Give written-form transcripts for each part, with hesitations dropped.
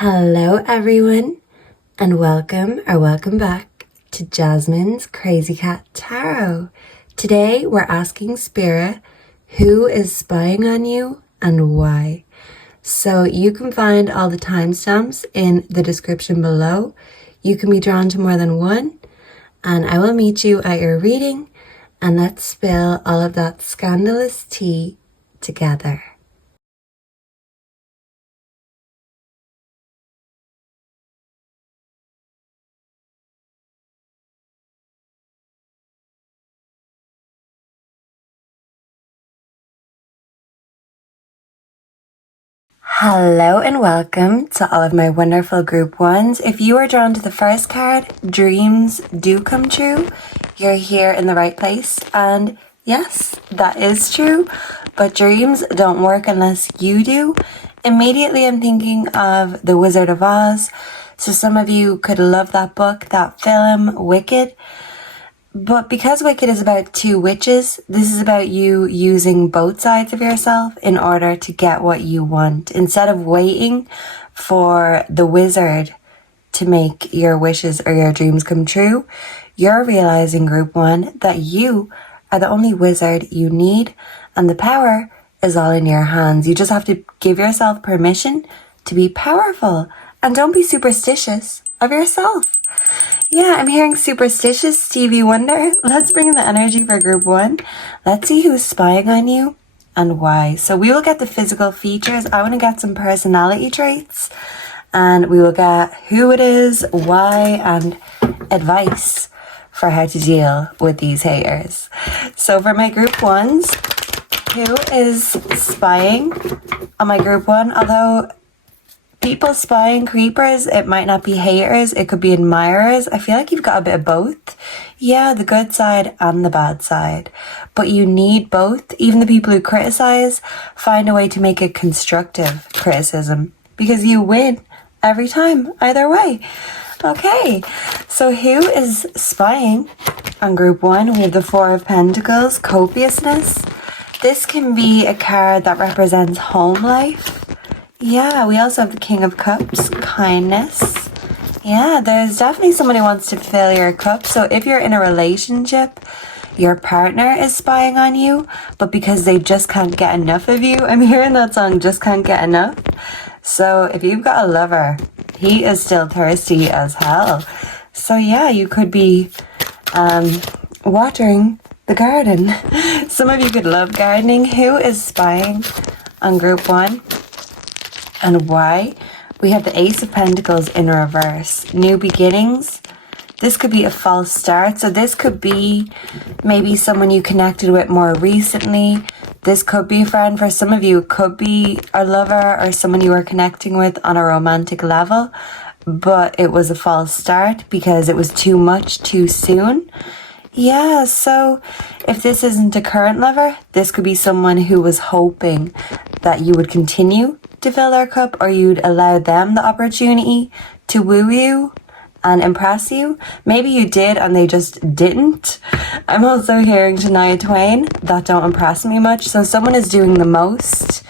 Hello everyone, and welcome back to Jasmine's Crazy Cat Tarot. Today we're asking Spirit, who is spying on you and why? So you can find all the timestamps in the description below. You can be drawn to more than one, and I will meet you at your reading, and let's spill all of that scandalous tea together. Hello and welcome to all of my wonderful group ones. If you are drawn to the first card, dreams do come true, you're here in the right place. And yes, that is true, but dreams don't work unless you do. Immediately I'm thinking of The Wizard of Oz. So some of you could love that book, that film, Wicked. But because Wicked is about two witches, this is about you using both sides of yourself in order to get what you want. Instead of waiting for the wizard to make your wishes or your dreams come true, you're realizing, group one, that you are the only wizard you need and the power is all in your hands. You just have to give yourself permission to be powerful and don't be superstitious of yourself. Yeah, I'm hearing superstitious Stevie Wonder. Let's bring in the energy for group one. Let's see who's spying on you and why. So we will get the physical features. I want to get some personality traits, and we will get who it is, why, and advice for how to deal with these haters. So for my group ones, who is spying on my group one? Although people spying creepers, it might not be haters, it could be admirers. I feel like you've got a bit of both. Yeah, the good side and the bad side. But you need both. Even the people who criticize find a way to make it constructive criticism because you win every time, either way. Okay, so who is spying on group one? We have the Four of Pentacles, copiousness. This can be a card that represents home life. Yeah, we also have the King of Cups, kindness. Yeah, there's definitely someone who wants to fill your cup. So if you're in a relationship, your partner is spying on you, but because they just can't get enough of you. I'm hearing that song, Just Can't Get Enough. So if you've got a lover, he is still thirsty as hell. So yeah, you could be watering the garden. Some of you could love gardening. Who is spying on group one? And why? We have the Ace of Pentacles in reverse. New beginnings. This could be a false start. So this could be maybe someone you connected with more recently. This could be a friend. For some of you, it could be a lover or someone you were connecting with on a romantic level. But it was a false start because it was too much too soon. Yeah, so if this isn't a current lover, this could be someone who was hoping that you would continue to fill their cup, or you'd allow them the opportunity to woo you and impress you. Maybe you did and they just didn't. I'm also hearing Shania Twain, that don't impress me much. So someone is doing the most,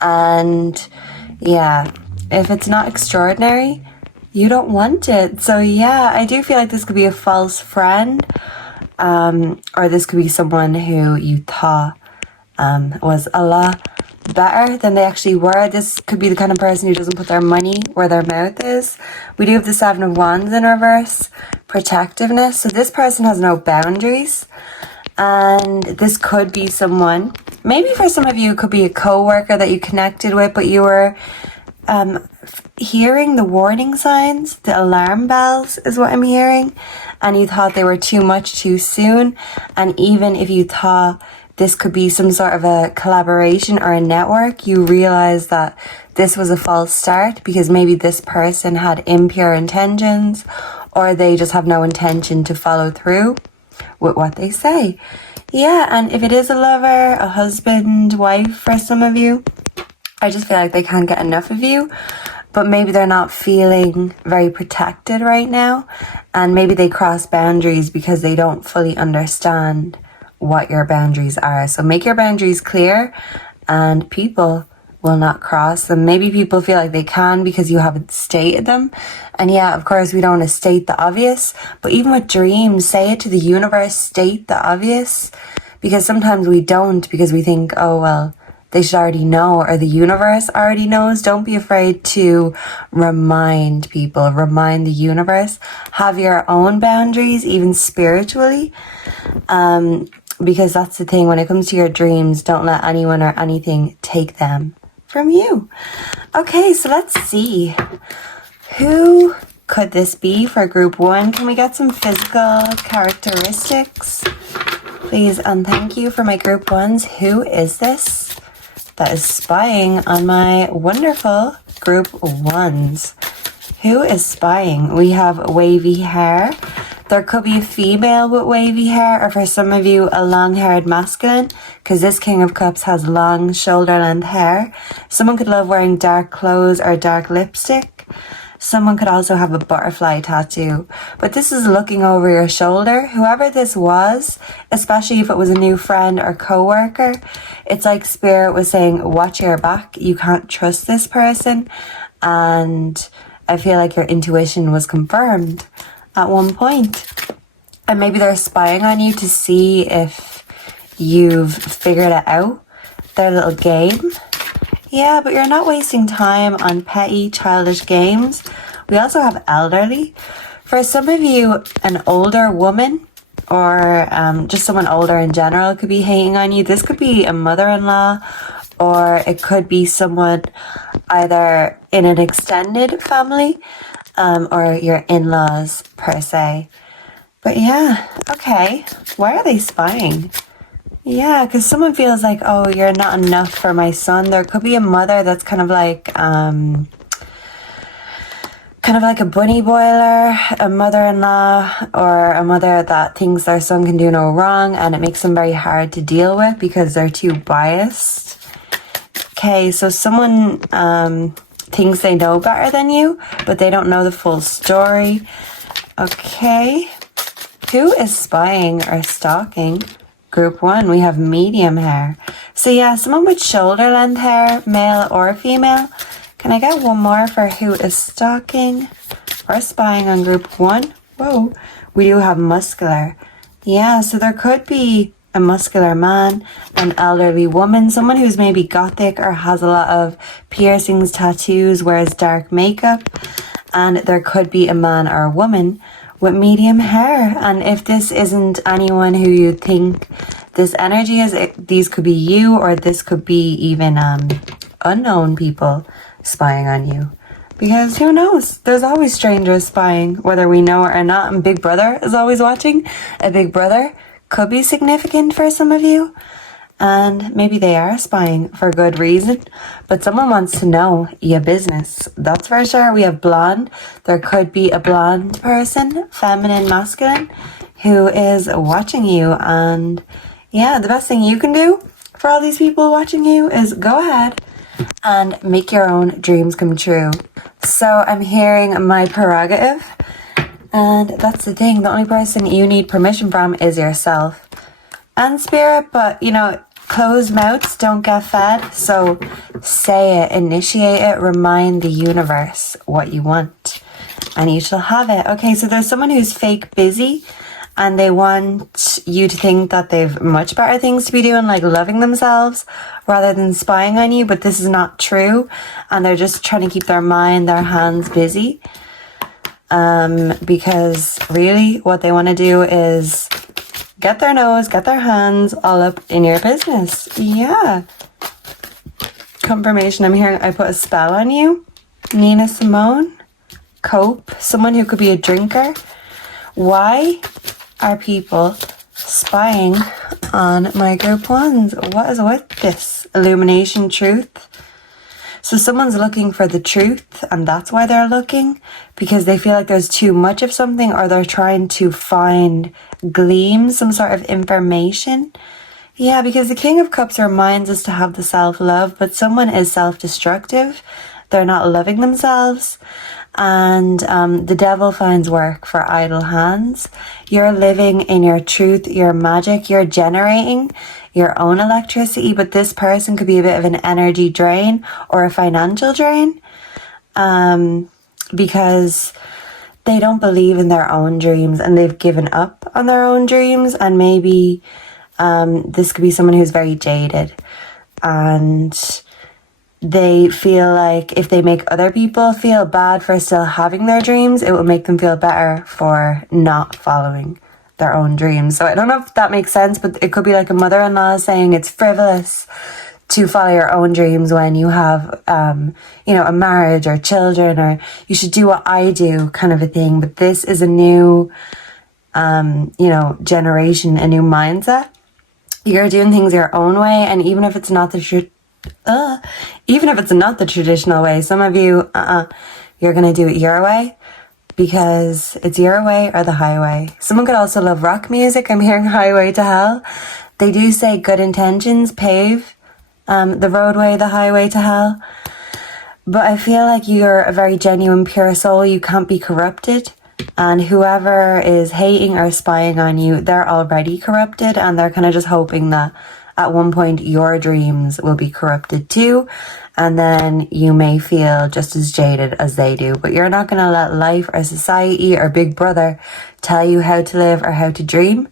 and yeah, if it's not extraordinary, you don't want it. So yeah, I do feel like this could be a false friend, or this could be someone who you thought was a lot better than they actually were. This could be the kind of person who doesn't put their money where their mouth is. We do have the Seven of Wands in reverse, protectiveness. So this person has no boundaries, and this could be someone, maybe for some of you it could be a co-worker that you connected with, but you were hearing the warning signs, the alarm bells is what I'm hearing, and you thought they were too much too soon. And even if you thought this could be some sort of a collaboration or a network, you realize that this was a false start because maybe this person had impure intentions, or they just have no intention to follow through with what they say. Yeah, and if it is a lover, a husband, wife for some of you, I just feel like they can't get enough of you, but maybe they're not feeling very protected right now, and maybe they cross boundaries because they don't fully understand what your boundaries are. So make your boundaries clear, and people will not cross them. Maybe people feel like they can because you haven't stated them. And yeah, of course, we don't want to state the obvious. But even with dreams, say it to the universe, state the obvious. Because sometimes we don't, because we think, oh, well, they should already know, or the universe already knows. Don't be afraid to remind people, remind the universe. Have your own boundaries, even spiritually. Because that's the thing, when it comes to your dreams, don't let anyone or anything take them from you. Okay, so let's see. Who could this be for group 1? Can we get some physical characteristics? Please and thank you for my group 1s. Who is this that is spying on my wonderful group 1s? Who is spying? We have wavy hair. There could be a female with wavy hair, or for some of you, a long-haired masculine, because this King of Cups has long shoulder-length hair. Someone could love wearing dark clothes or dark lipstick. Someone could also have a butterfly tattoo. But this is looking over your shoulder. Whoever this was, especially if it was a new friend or co-worker, it's like Spirit was saying, watch your back. You can't trust this person. And I feel like your intuition was confirmed at one point. And maybe they're spying on you to see if you've figured it out. Their little game. Yeah, but you're not wasting time on petty, childish games. We also have elderly. For some of you, an older woman or just someone older in general could be hating on you. This could be a mother-in-law, or it could be someone either in an extended family or your in-laws per se. But yeah, okay. Why are they spying? Yeah, because someone feels like, oh, you're not enough for my son. There could be a mother that's kind of like a bunny boiler, a mother-in-law, or a mother that thinks their son can do no wrong, and it makes them very hard to deal with because they're too biased. Okay, so someone thinks they know better than you, but they don't know the full story. Okay, who is spying or stalking? Group 1, we have medium hair. So yeah, someone with shoulder length hair, male or female. Can I get one more for who is stalking or spying on group 1? Whoa, we do have muscular. Yeah, so there could be a muscular man, an elderly woman, someone who's maybe gothic or has a lot of piercings, tattoos, wears dark makeup. And there could be a man or a woman with medium hair. And if this isn't anyone who you think this energy is, these could be you, or this could be even unknown people spying on you. Because who knows? There's always strangers spying, whether we know it or not. And Big Brother is always watching. A Big Brother could be significant for some of you. And maybe they are spying for good reason. But someone wants to know your business. That's for sure. We have blonde. There could be a blonde person, feminine, masculine, who is watching you. And yeah, the best thing you can do for all these people watching you is go ahead and make your own dreams come true. So I'm hearing my prerogative. And that's the thing. The only person you need permission from is yourself. And Spirit, but you know, closed mouths don't get fed, so say it, initiate it, remind the universe what you want, and you shall have it. Okay, so there's someone who's fake busy, and they want you to think that they've much better things to be doing, like loving themselves, rather than spying on you, but this is not true, and they're just trying to keep their mind, their hands busy, because really what they want to do is get their nose, get their hands all up in your business. Yeah. Confirmation. I'm hearing I put a spell on you. Nina Simone. Cope. Someone who could be a drinker. Why are people spying on my group 1s? What is with this? Illumination, truth. So someone's looking for the truth, and that's why they're looking, because they feel like there's too much of something, or they're trying to glean some sort of information. Yeah, because the King of Cups reminds us to have the self-love, but someone is self-destructive. they're not loving themselves. And the devil finds work for idle hands. You're living in your truth, your magic, you're generating your own electricity, but this person could be a bit of an energy drain or a financial drain, because they don't believe in their own dreams and they've given up on their own dreams. And maybe this could be someone who's very jaded, and they feel like if they make other people feel bad for still having their dreams, it will make them feel better for not following their own dreams. So I don't know if that makes sense, but it could be like a mother-in-law saying it's frivolous to follow your own dreams when you have, a marriage or children, or you should do what I do kind of a thing. But this is a new, generation, a new mindset. You're doing things your own way, and even if it's not the traditional way, some of you, you're gonna do it your way, because it's your way or the highway. Someone could also love rock music. I'm hearing Highway to Hell. They do say good intentions pave the roadway, the highway to hell. But I feel like you're a very genuine, pure soul. You can't be corrupted. And whoever is hating or spying on you, they're already corrupted, and they're kind of just hoping that at one point your dreams will be corrupted too, and then you may feel just as jaded as they do. But you're not going to let life or society or Big Brother tell you how to live or how to dream.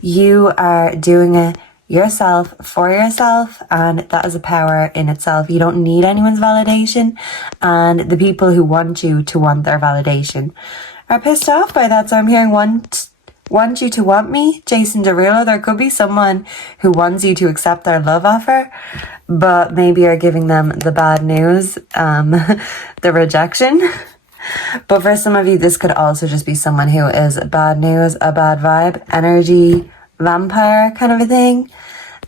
You are doing it yourself for yourself, and that is a power in itself. You don't need anyone's validation, and the people who want you to want their validation are pissed off by that. So I'm hearing want you to want me, Jason Derulo. There could be someone who wants you to accept their love offer, but maybe you're giving them the bad news, the rejection. But for some of you, this could also just be someone who is bad news, a bad vibe, energy vampire kind of a thing,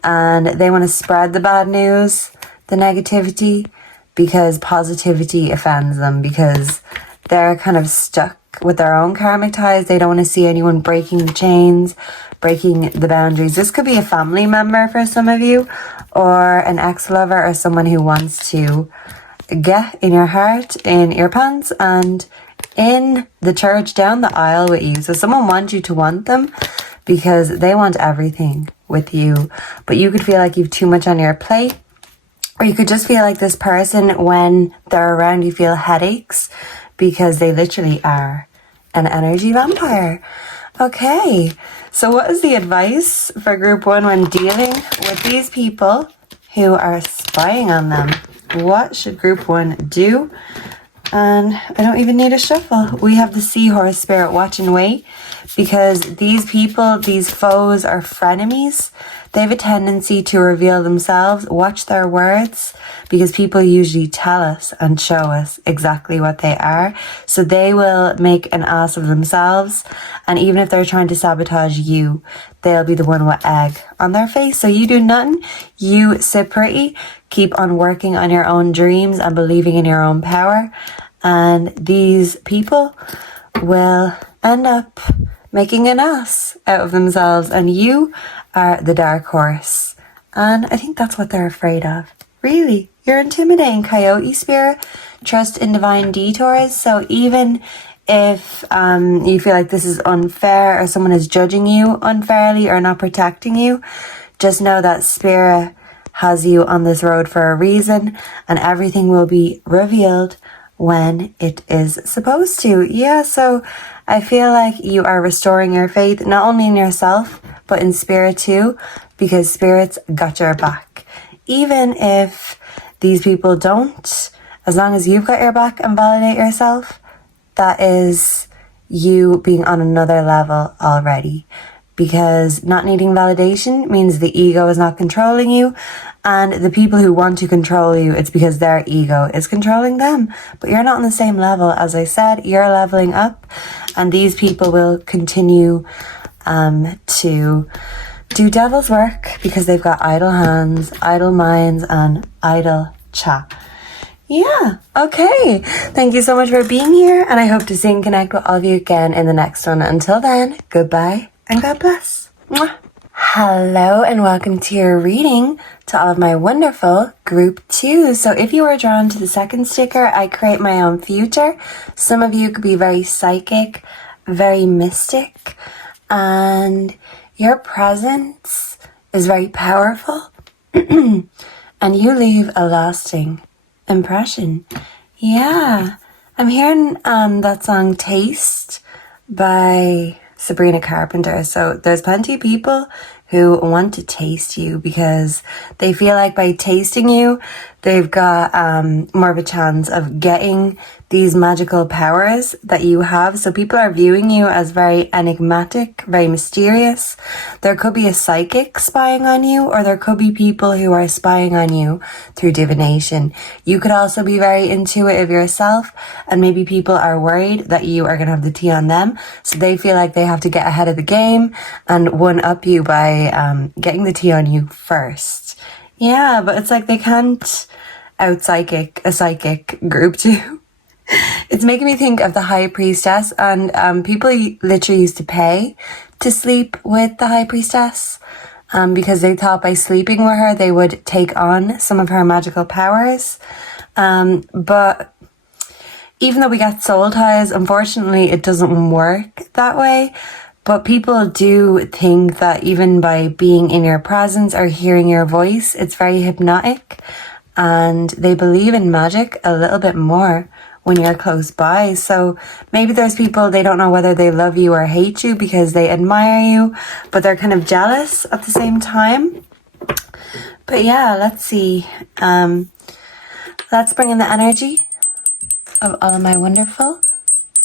and they want to spread the bad news, the negativity, because positivity offends them, because they're kind of stuck with their own karmic ties. They don't want to see anyone breaking the chains, breaking the boundaries. This could be a family member for some of you, or an ex-lover, or someone who wants to get in your heart, in your pants, and in the church down the aisle with you. So someone wants you to want them because they want everything with you, but you could feel like you've too much on your plate, or you could just feel like this person, when they're around, you feel headaches, because they literally are an energy vampire. Okay, so what is the advice for group 1 when dealing with these people who are spying on them? What should group 1 do? And I don't even need a shuffle. We have the seahorse spirit, watch and wait, because these people, these foes, are frenemies. They have a tendency to reveal themselves. Watch their words, because people usually tell us and show us exactly what they are. So they will make an ass of themselves. And even if they're trying to sabotage you, they'll be the one with egg on their face. So you do nothing. You sit pretty. Keep on working on your own dreams and believing in your own power. And these people will end up making an ass out of themselves. And you are the dark horse. And I think that's what they're afraid of. Really, you're intimidating, coyote spirit. Trust in divine detours. So even if you feel like this is unfair, or someone is judging you unfairly or not protecting you, just know that spirit has you on this road for a reason, and everything will be revealed when it is supposed to. Yeah, so I feel like you are restoring your faith, not only in yourself, but in spirit too, because spirit's got your back. Even if these people don't, as long as you've got your back and validate yourself, that is you being on another level already. Because not needing validation means the ego is not controlling you, and the people who want to control you, it's because their ego is controlling them. But you're not on the same level. As I said, you're leveling up, and these people will continue to do devil's work because they've got idle hands, idle minds, and idle chat. Yeah, okay. Thank you so much for being here, and I hope to see and connect with all of you again in the next one. Until then, goodbye and God bless. Mwah. Hello and welcome to your reading to all of my wonderful group 2. So if you are drawn to the second sticker, I create my own future. Some of you could be very psychic, very mystic, and your presence is very powerful and you leave a lasting impression. Yeah, I'm hearing that song Taste by Sabrina Carpenter. So there's plenty of people who want to taste you because they feel like by tasting you, they've got more of a chance of getting these magical powers that you have. So people are viewing you as very enigmatic, very mysterious. There could be a psychic spying on you, or there could be people who are spying on you through divination. You could also be very intuitive yourself, and maybe people are worried that you are going to have the tea on them. So they feel like they have to get ahead of the game and one up you by getting the tea on you first. Yeah, but it's like they can't out psychic a psychic group 2. It's making me think of the High Priestess, and people literally used to pay to sleep with the High Priestess because they thought by sleeping with her they would take on some of her magical powers. But even though we get soul ties, unfortunately it doesn't work that way. But people do think that even by being in your presence or hearing your voice, it's very hypnotic, and they believe in magic a little bit more when you're close by. So maybe there's people, they don't know whether they love you or hate you because they admire you, but they're kind of jealous at the same time. But yeah, let's see. Let's bring in the energy of all of my wonderful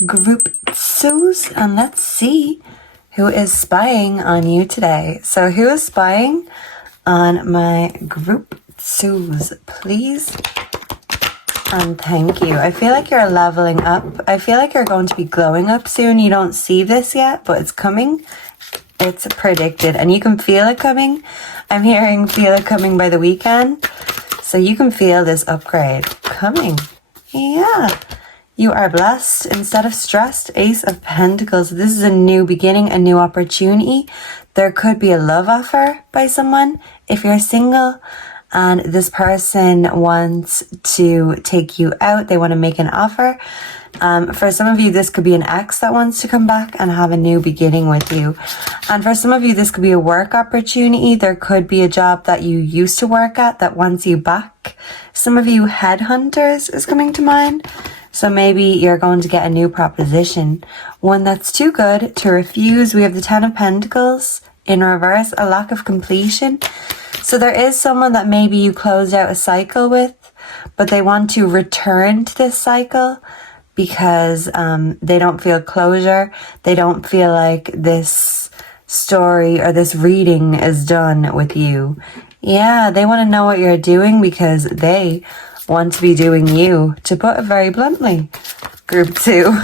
group twos, and let's see who is spying on you today. So who is spying on my group twos, please? And thank you. I feel like you're leveling up. I feel like you're going to be glowing up soon. You don't see this yet, but it's coming. It's predicted, and you can feel it coming. I'm hearing feel it coming by the weekend. So you can feel this upgrade coming. Yeah. You are blessed instead of stressed. Ace of Pentacles. This is a new beginning, a new opportunity. There could be a love offer by someone if you're single, and this person wants to take you out. They want to make an offer. For some of you, this could be an ex that wants to come back and have a new beginning with you. And for some of you, this could be a work opportunity. There could be a job that you used to work at that wants you back. Some of you, headhunters is coming to mind. So maybe you're going to get a new proposition, one that's too good to refuse. We have the Ten of Pentacles in reverse, a lack of completion. So there is someone that maybe you closed out a cycle with, but they want to return to this cycle because they don't feel closure. They don't feel like this story or this reading is done with you. Yeah, they want to know what you're doing because they want to be doing you, to put it very bluntly. Group 2.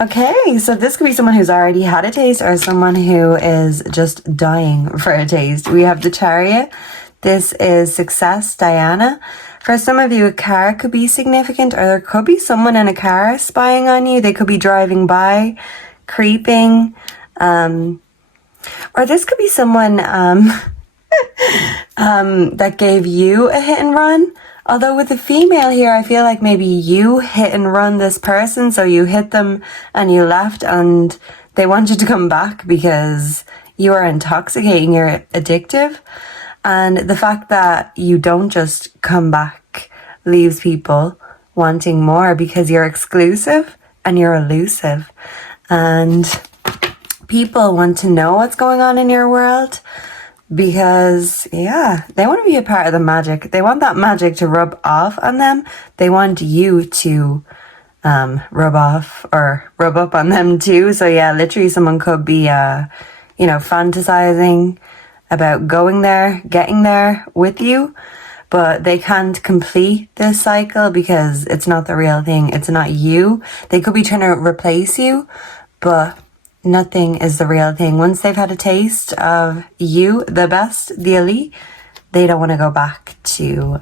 Okay, so this could be someone who's already had a taste or someone who is just dying for a taste. We have the Chariot. This is success, Diana. For some of you, a car could be significant, or there could be someone in a car spying on you. They could be driving by, creeping, or this could be someone that gave you a hit and run. Although with the female here, I feel like maybe you hit and run this person. So you hit them and you left and they want you to come back because you are intoxicating, you're addictive. And the fact that you don't just come back leaves people wanting more because you're exclusive and you're elusive. And people want to know what's going on in your world. Because, yeah, they want to be a part of the magic. They want that magic to rub off on them. They want you to rub off or rub up on them too. So, yeah, literally someone could be, fantasizing about going there, getting there with you. But they can't complete this cycle because it's not the real thing. It's not you. They could be trying to replace you, but nothing is the real thing. Once they've had a taste of you, the best, the elite, they don't want to go back to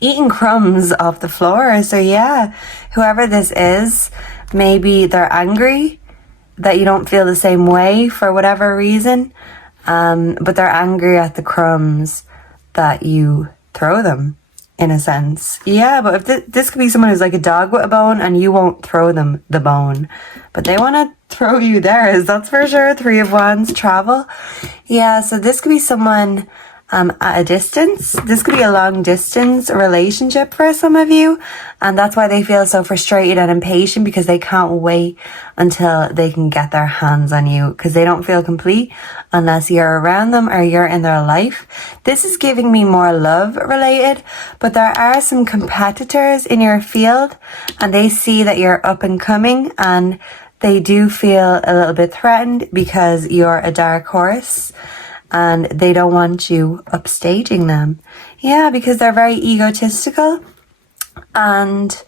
eating crumbs off the floor. So yeah, whoever this is, maybe they're angry that you don't feel the same way for whatever reason. but they're angry at the crumbs that you throw them, in a sense. Yeah, but if this could be someone who's like a dog with a bone and you won't throw them the bone, but they want to throw you theirs, that's for sure. 3 of Wands, travel. Yeah, so this could be someone at a distance. This could be a long distance relationship for some of you, and that's why they feel so frustrated and impatient, because they can't wait until they can get their hands on you, because they don't feel complete unless you're around them or you're in their life. This is giving me more love related, but there are some competitors in your field and they see that you're up and coming, and they do feel a little bit threatened because you're a dark horse and they don't want you upstaging them. Yeah, because they're very egotistical, and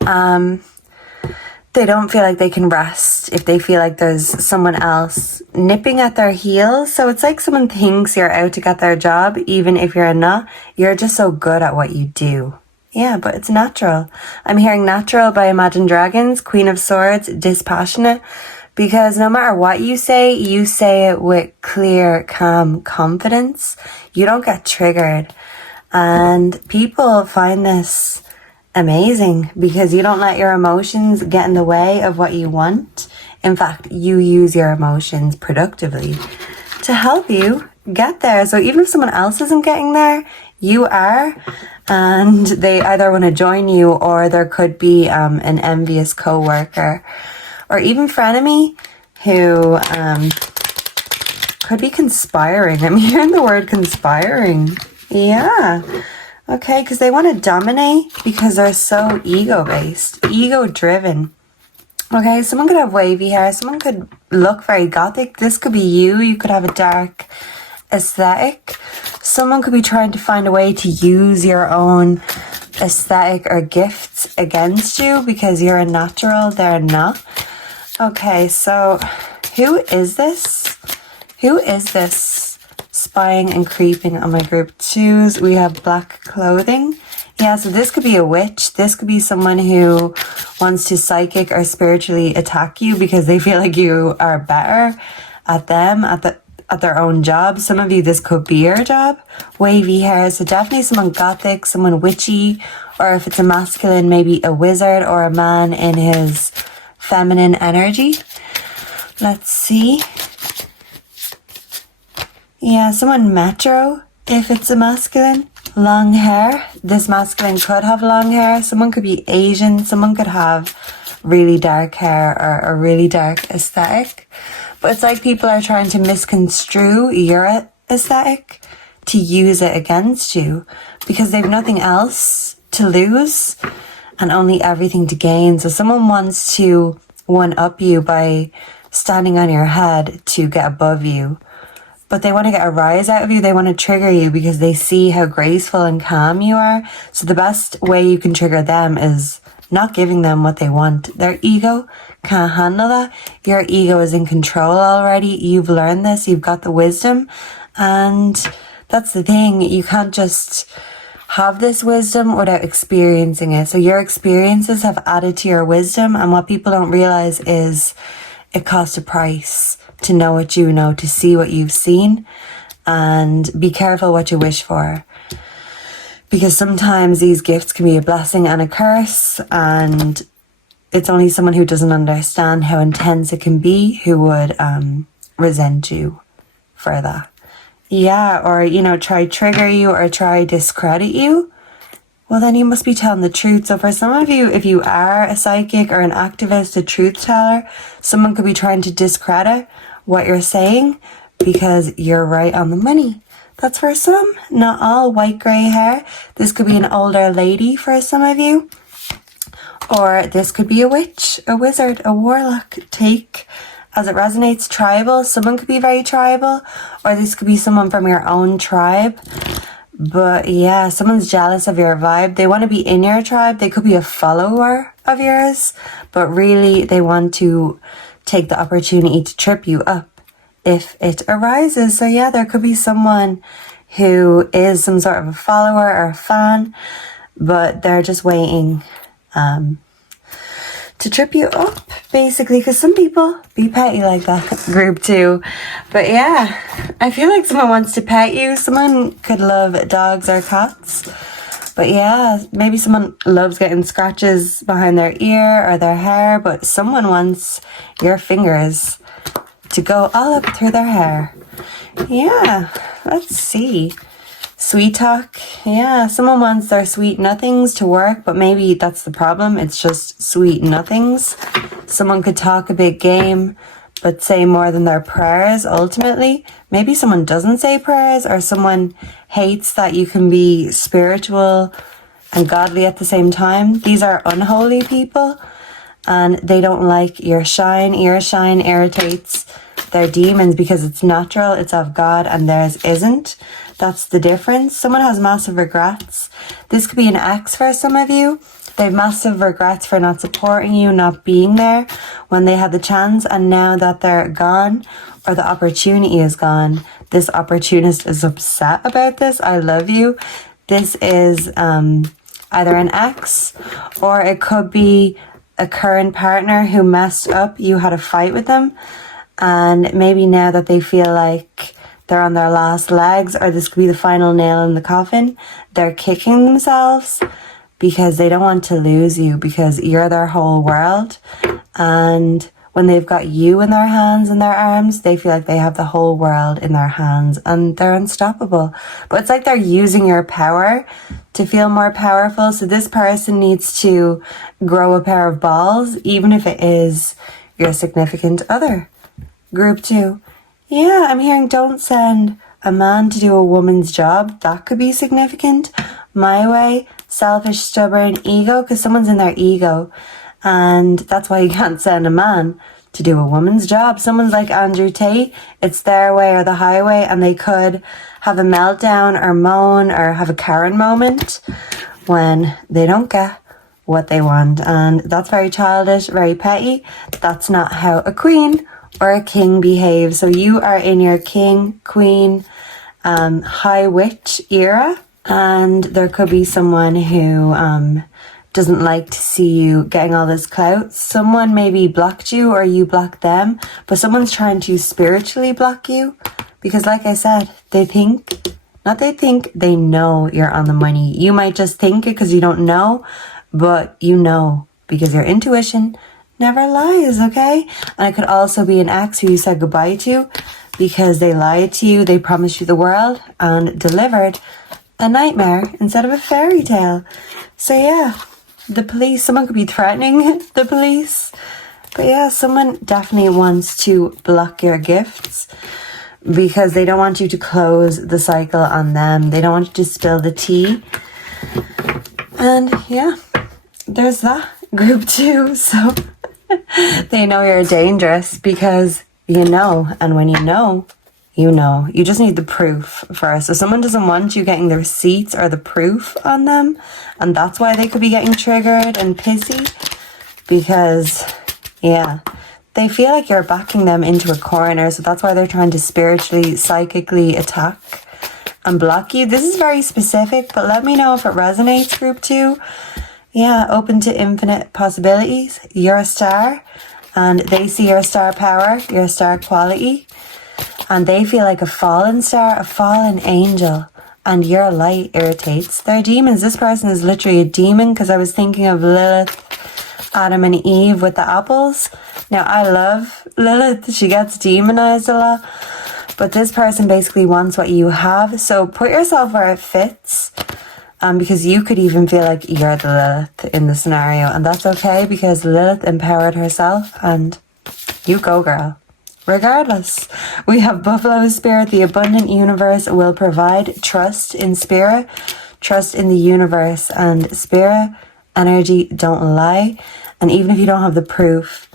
they don't feel like they can rest if they feel like there's someone else nipping at their heels. So it's like someone thinks you're out to get their job, even if you're not. You're just so good at what you do. Yeah, but it's natural. I'm hearing natural by Imagine Dragons, Queen of Swords, dispassionate. Because no matter what you say it with clear, calm confidence. You don't get triggered. And people find this amazing because you don't let your emotions get in the way of what you want. In fact, you use your emotions productively to help you get there. So even if someone else isn't getting there, you are. And they either want to join you, or there could be an envious co-worker or even frenemy who could be conspiring. I'm hearing the word conspiring. Yeah. Okay, because they want to dominate because they're so ego-based, ego-driven. Okay, someone could have wavy hair. Someone could look very gothic. This could be you. You could have a dark aesthetic. Someone could be trying to find a way to use your own aesthetic or gifts against you because you're a natural, they're not. Okay, so who is this? Who is this spying and creeping on my group twos? We have black clothing. Yeah, so this could be a witch. This could be someone who wants to psychic or spiritually attack you because they feel like you are better at them, at their own job. Some of you, this could be your job. Wavy hair, so definitely someone gothic, someone witchy, or if it's a masculine, maybe a wizard or a man in his feminine energy. Let's see. Yeah, someone metro, if it's a masculine. Long hair. This masculine could have long hair. Someone could be Asian. Someone could have really dark hair or a really dark aesthetic. But it's like people are trying to misconstrue your aesthetic to use it against you because they've nothing else to lose and only everything to gain. So someone wants to one-up you by standing on your head to get above you. But they want to get a rise out of you. They want to trigger you because they see how graceful and calm you are. So the best way you can trigger them is not giving them what they want. Their ego can't handle that. Your ego is in control already. You've learned this. You've got the wisdom. And that's the thing. You can't just have this wisdom without experiencing it. So your experiences have added to your wisdom. And what people don't realize is it costs a price to know what you know, to see what you've seen, and be careful what you wish for. Because sometimes these gifts can be a blessing and a curse, and it's only someone who doesn't understand how intense it can be who would resent you for that. Yeah, or, you know, try trigger you or try discredit you. Well, then you must be telling the truth. So for some of you, if you are a psychic or an activist, a truth teller, someone could be trying to discredit what you're saying because you're right on the money. That's for some, not all. White grey hair. This could be an older lady for some of you. Or this could be a witch, a wizard, a warlock. Take as it resonates. Tribal. Someone could be very tribal. Or this could be someone from your own tribe. But yeah, someone's jealous of your vibe. They want to be in your tribe. They could be a follower of yours. But really, they want to take the opportunity to trip you up if it arises. So yeah, there could be someone who is some sort of a follower or a fan, but they're just waiting to trip you up basically, because some people be petty like that, group 2. But yeah, I feel like someone wants to pet you. Someone could love dogs or cats. But yeah, maybe someone loves getting scratches behind their ear or their hair, but someone wants your fingers to go all up through their hair. Yeah, let's see. Sweet talk. Yeah, someone wants their sweet nothings to work, but maybe that's the problem. It's just sweet nothings. Someone could talk a big game, but say more than their prayers ultimately. Maybe someone doesn't say prayers, or someone hates that you can be spiritual and godly at the same time. These are unholy people, and they don't like your shine. Your shine irritates their demons because it's natural, it's of God, and theirs isn't. That's the difference. Someone has massive regrets. This could be an ex for some of you. They have massive regrets for not supporting you, not being there when they had the chance, and now that they're gone, or the opportunity is gone, this opportunist is upset about this. I love you. This is either an ex, or it could be a current partner who messed up. You had a fight with them, and maybe now that they feel like they're on their last legs, or this could be the final nail in the coffin, they're kicking themselves because they don't want to lose you, because you're their whole world. And when they've got you in their hands and their arms, they feel like they have the whole world in their hands and they're unstoppable. But it's like they're using your power to feel more powerful. So this person needs to grow a pair of balls, even if it is your significant other. Group 2. Yeah, I'm hearing don't send a man to do a woman's job. That could be significant. My way, selfish, stubborn, ego, because someone's in their ego. And that's why you can't send a man to do a woman's job. Someone's like Andrew Tate. It's their way or the highway, and they could have a meltdown or moan or have a Karen moment when they don't get what they want. And that's very childish, very petty. That's not how a queen or a king behaves. So you are in your king, queen, high witch era, and there could be someone who doesn't like to see you getting all this clout. Someone maybe blocked you or you blocked them, but someone's trying to spiritually block you because, like I said, they know you're on the money. You might just think it because you don't know, but you know because your intuition never lies, okay? And it could also be an ex who you said goodbye to because they lied to you, they promised you the world and delivered a nightmare instead of a fairy tale. So yeah, the police, someone could be threatening the police. But yeah, someone definitely wants to block your gifts because they don't want you to close the cycle on them. They don't want you to spill the tea. And yeah, there's that. Group 2. So they know you're dangerous because you know. And when you know, you know. You just need the proof first. So someone doesn't want you getting the receipts or the proof on them. And that's why they could be getting triggered and pissy. Because, yeah, they feel like you're backing them into a corner. So that's why they're trying to spiritually, psychically attack and block you. This is very specific, but let me know if it resonates, group 2. Yeah, open to infinite possibilities. You're a star. And they see your star power, your star quality. And they feel like a fallen star, a fallen angel. And your light irritates their demons. This person is literally a demon because I was thinking of Lilith, Adam and Eve with the apples. Now, I love Lilith. She gets demonized a lot. But this person basically wants what you have. So put yourself where it fits. Because you could even feel like you're the Lilith in the scenario. And that's okay because Lilith empowered herself. And you go, girl. Regardless, we have Buffalo Spirit. The abundant universe will provide. Trust in spirit, trust in the universe, and spirit energy don't lie. And even if you don't have the proof,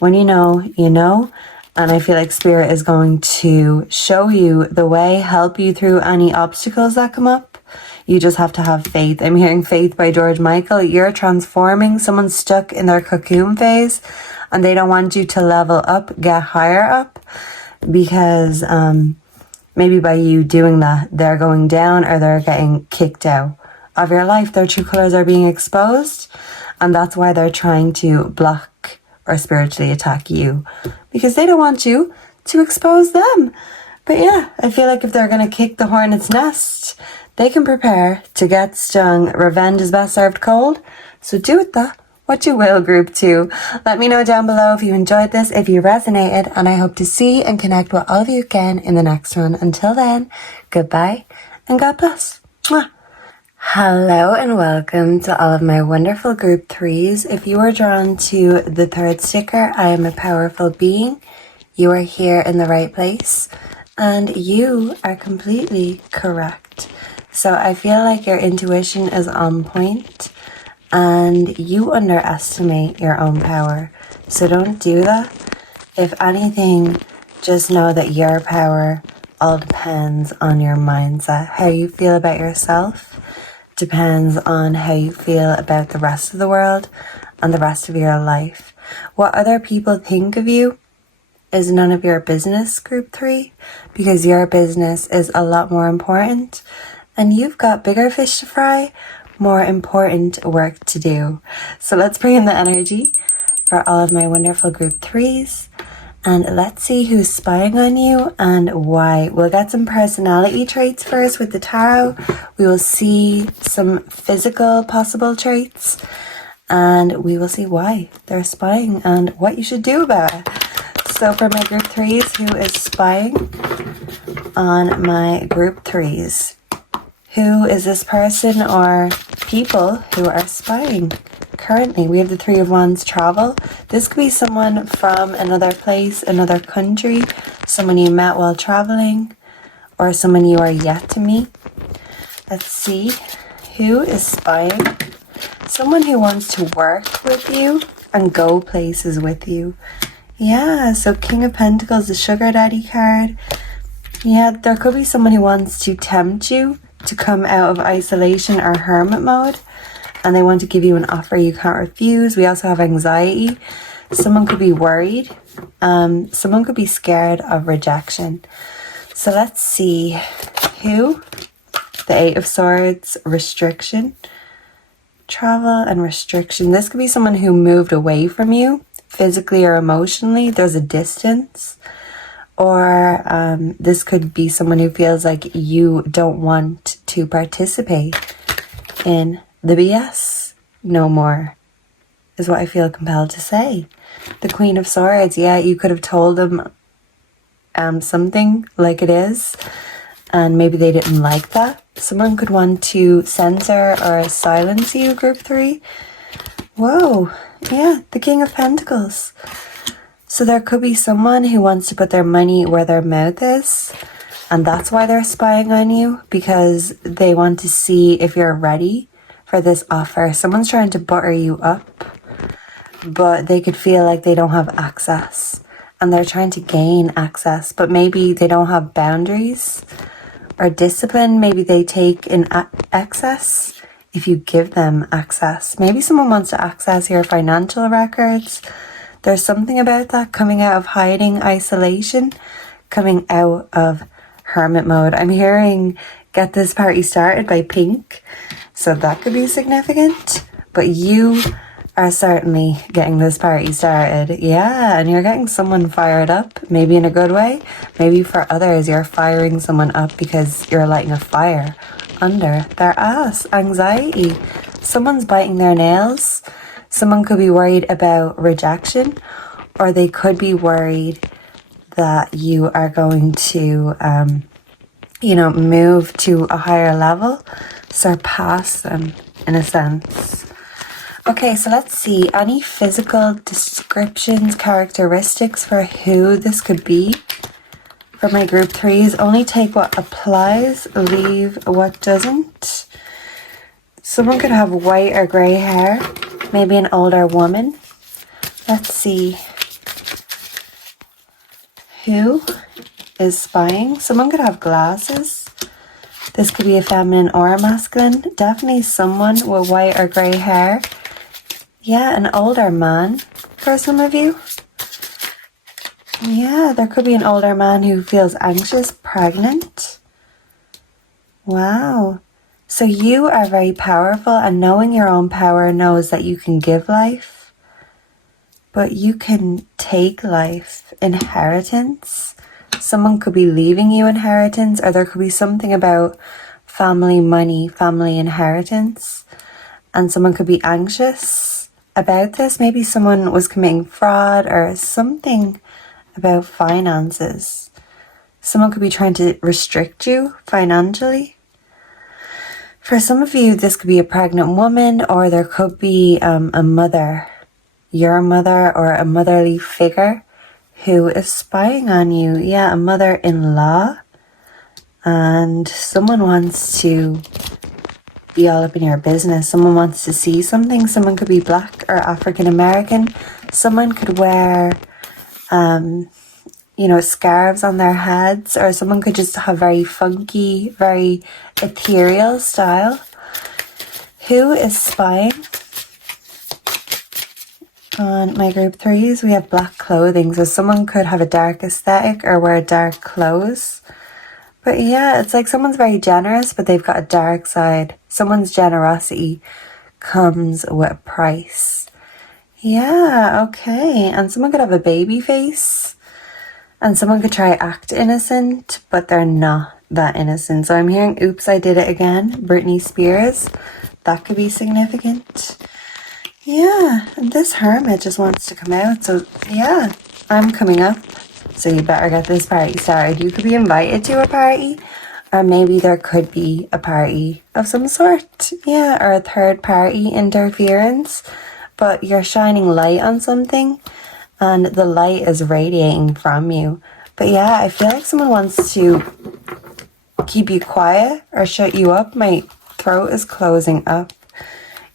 when you know, you know. And I feel like spirit is going to show you the way, help you through any obstacles that come up. You just have to have faith. I'm hearing Faith by George Michael. You're transforming. Someone's stuck in their cocoon phase and they don't want you to level up, get higher up, because maybe by you doing that, they're going down or they're getting kicked out of your life. Their true colors are being exposed, and that's why they're trying to block or spiritually attack you because they don't want you to expose them. But yeah, I feel like if they're going to kick the hornet's nest, they can prepare to get stung. Revenge is best served cold. So do with that what you will, group 2. Let me know down below if you enjoyed this, if you resonated, and I hope to see and connect with all of you again in the next one. Until then, goodbye and God bless. Mwah. Hello and welcome to all of my wonderful group 3s. If you are drawn to the 3rd sticker, I am a powerful being. You are here in the right place and you are completely correct. So I feel like your intuition is on point and you underestimate your own power. So don't do that. If anything, just know that your power all depends on your mindset. How you feel about yourself depends on how you feel about the rest of the world and the rest of your life. What other people think of you is none of your business, group 3, because your business is a lot more important and you've got bigger fish to fry, more important work to do. So let's bring in the energy for all of my wonderful group 3s and let's see who's spying on you and why. We'll get some personality traits first with the tarot. We will see some physical possible traits and we will see why they're spying and what you should do about it. So for my group 3s, who is spying on my group 3s? Who is this person or people who are spying currently? We have the 3 of Wands, travel. This could be someone from another place, another country, someone you met while traveling, or someone you are yet to meet. Let's see. Who is spying? Someone who wants to work with you and go places with you. Yeah, so King of Pentacles, the Sugar Daddy card. Yeah, there could be someone who wants to tempt you to come out of isolation or hermit mode and they want to give you an offer you can't refuse. We also have anxiety. Someone could be worried. Someone could be scared of rejection. So let's see. Who? The 8 of Swords, restriction. Travel and restriction. This could be someone who moved away from you physically or emotionally. There's a distance. Or this could be someone who feels like you don't want to participate in the BS no more, is what I feel compelled to say. The Queen of Swords, yeah, you could have told them something like it is, and maybe they didn't like that. Someone could want to censor or silence you, group 3. Whoa, yeah, the King of Pentacles. So there could be someone who wants to put their money where their mouth is, and that's why they're spying on you, because they want to see if you're ready for this offer. Someone's trying to butter you up, but they could feel like they don't have access, and they're trying to gain access, but maybe they don't have boundaries or discipline. Maybe they take in excess if you give them access. Maybe someone wants to access your financial records. There's something about that, coming out of hiding, isolation, coming out of hermit mode. I'm hearing Get This Party Started by Pink, so that could be significant. But you are certainly getting this party started. Yeah, and you're getting someone fired up, maybe in a good way. Maybe for others, you're firing someone up because you're lighting a fire under their ass. Anxiety. Someone's biting their nails. Someone could be worried about rejection, or they could be worried that you are going to, move to a higher level, surpass them in a sense. Okay, so let's see. Any physical descriptions, characteristics for who this could be? For my group 3s, only take what applies, leave what doesn't. Someone could have white or grey hair. Maybe an older woman. Let's see. Who is spying? Someone could have glasses. This could be a feminine or a masculine. Definitely someone with white or grey hair. Yeah, an older man for some of you. Yeah, there could be an older man who feels anxious, pregnant. Wow. So you are very powerful, and knowing your own power knows that you can give life. but you can take life. Inheritance. Someone could be leaving you inheritance, or there could be something about family money, family inheritance, and someone could be anxious about this. Maybe someone was committing fraud or something about finances. Someone could be trying to restrict you financially. For some of you, this could be a pregnant woman, or there could be a mother, your mother, or a motherly figure who is spying on you. Yeah, a mother-in-law. And someone wants to be all up in your business. Someone wants to see something. Someone could be Black or African American. Someone could wear, scarves on their heads, or someone could just have very funky, very ethereal style. Who is spying? On my group threes, we have black clothing. So someone could have a dark aesthetic or wear dark clothes. But yeah, it's like someone's very generous, but they've got a dark side. Someone's generosity comes with a price. Yeah, okay. And someone could have a baby face. And someone could try act innocent, but they're not that innocent. So I'm hearing, oops, I did it again. Britney Spears. That could be significant. Yeah, and this hermit just wants to come out. So yeah, I'm coming up. So you better get this party started. You could be invited to a party, or maybe there could be a party of some sort. Yeah, or a third party interference. But you're shining light on something, and the light is radiating from you. But yeah, I feel like someone wants to keep you quiet or shut you up. My throat is closing up.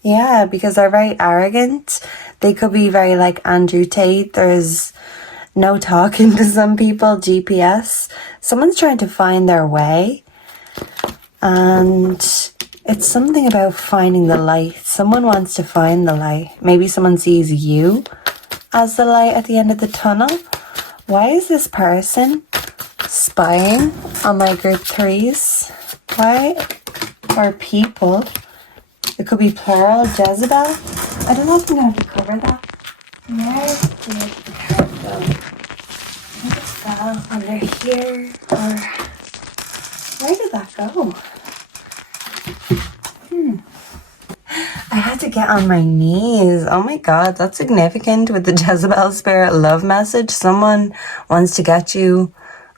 Yeah, because they're very arrogant. They could be very like Andrew Tate. There's no talking to some people. GPS. Someone's trying to find their way. And it's something about finding the light. Someone wants to find the light. Maybe someone sees you as the light at the end of the tunnel. Why is this person spying on my group threes? Why are people... It could be plural, Jezebel. I don't know if I'm going to have to cover that. Where did the card go? I think it fell under here, or... Where did that go? I had to get on my knees. Oh my god, that's significant with the Jezebel spirit love message. Someone wants to get you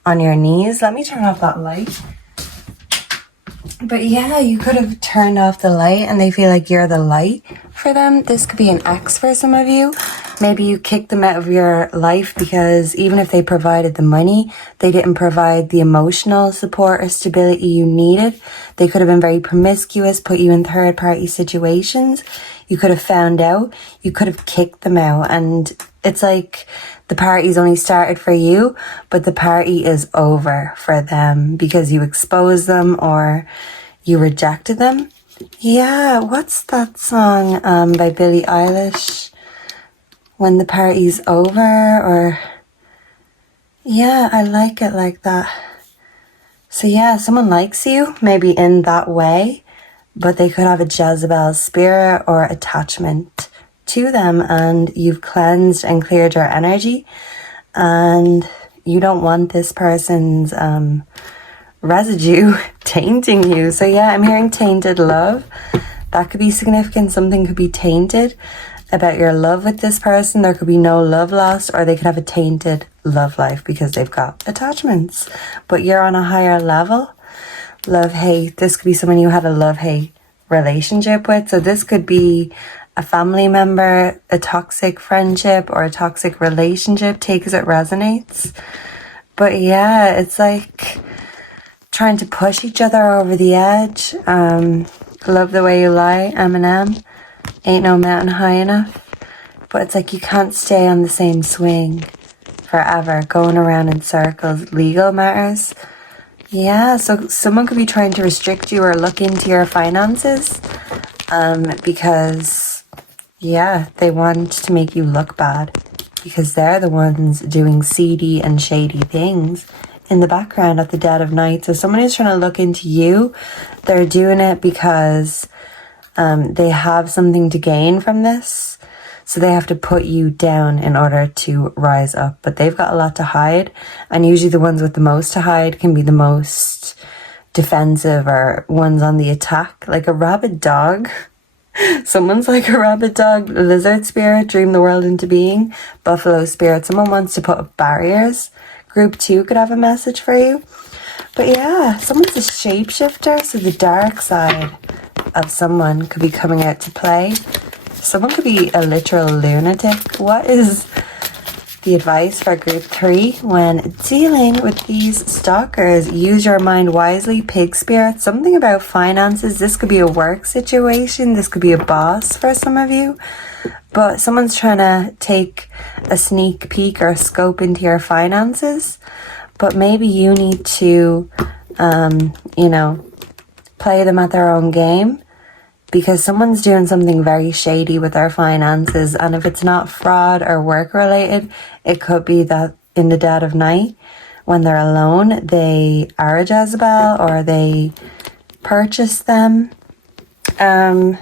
on your knees. Let me turn off that light. But yeah, you could have turned off the light and they feel like you're the light for them. This could be an ex for some of you. Maybe you kicked them out of your life because even if they provided the money, they didn't provide the emotional support or stability you needed. They could have been very promiscuous, put you in third party situations. You could have found out. You could have kicked them out. And it's like the party's only started for you, but the party is over for them because you exposed them or you rejected them. Yeah, what's that song by Billie Eilish? When the party's over, or... Yeah, I like it like that. So yeah, someone likes you, maybe in that way, but they could have a Jezebel spirit or attachment to them, and you've cleansed and cleared your energy, and you don't want this person's residue tainting you. So yeah, I'm hearing tainted love. That could be significant. Something could be tainted about your love with this person. There could be no love lost, or they could have a tainted love life because they've got attachments, but you're on a higher level. Love hate. This could be someone you had a love hate relationship with. So this could be a family member, a toxic friendship, or a toxic relationship. Take as it resonates. But yeah, it's like trying to push each other over the edge. Love the way you lie, Eminem. Ain't no mountain high enough. But it's like you can't stay on the same swing forever, going around in circles. Legal matters. Yeah, so someone could be trying to restrict you or look into your finances because, yeah, they want to make you look bad because they're the ones doing seedy and shady things in the background at the dead of night. So someone is trying to look into you. They're doing it because they have something to gain from this. So they have to put you down in order to rise up. But they've got a lot to hide. And usually the ones with the most to hide can be the most defensive or ones on the attack. Like a rabid dog. Someone's like a rabid dog. Lizard spirit, dream the world into being. Buffalo spirit, someone wants to put up barriers. Group 2 could have a message for you. But yeah, someone's a shapeshifter, so the dark side of someone could be coming out to play. Someone could be a literal lunatic. What is the advice for group 3 when dealing with these stalkers? Use your mind wisely, pig spirit. Something about finances. This could be a work situation. This could be a boss for some of you. But someone's trying to take a sneak peek or a scope into your finances. But maybe you need to, play them at their own game. Because someone's doing something very shady with their finances. And if it's not fraud or work related, it could be that in the dead of night, when they're alone, they are a Jezebel or they purchase them. Take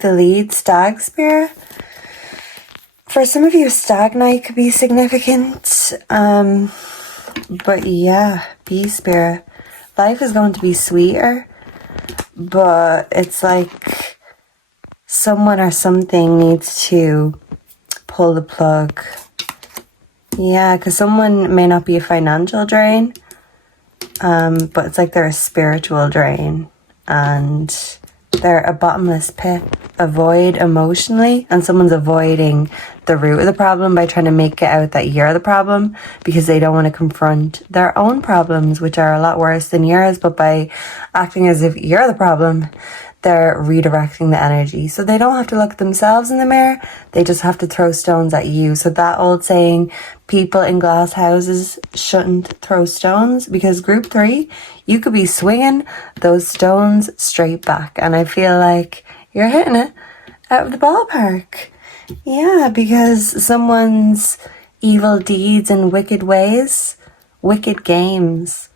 the lead. Stag spirit. For some of you, stag night could be significant. But yeah, bee spirit. Life is going to be sweeter. But it's like someone or something needs to pull the plug. Yeah, because someone may not be a financial drain, but it's like they're a spiritual drain. And they're a bottomless pit, a void emotionally, and someone's avoiding the root of the problem by trying to make it out that you're the problem because they don't want to confront their own problems, which are a lot worse than yours. But by acting as if you're the problem, they're redirecting the energy. So they don't have to look at themselves in the mirror. They just have to throw stones at you. So that old saying, people in glass houses shouldn't throw stones, because group 3, you could be swinging those stones straight back. And I feel like you're hitting it out of the ballpark. Yeah, because someone's evil deeds and wicked ways, wicked games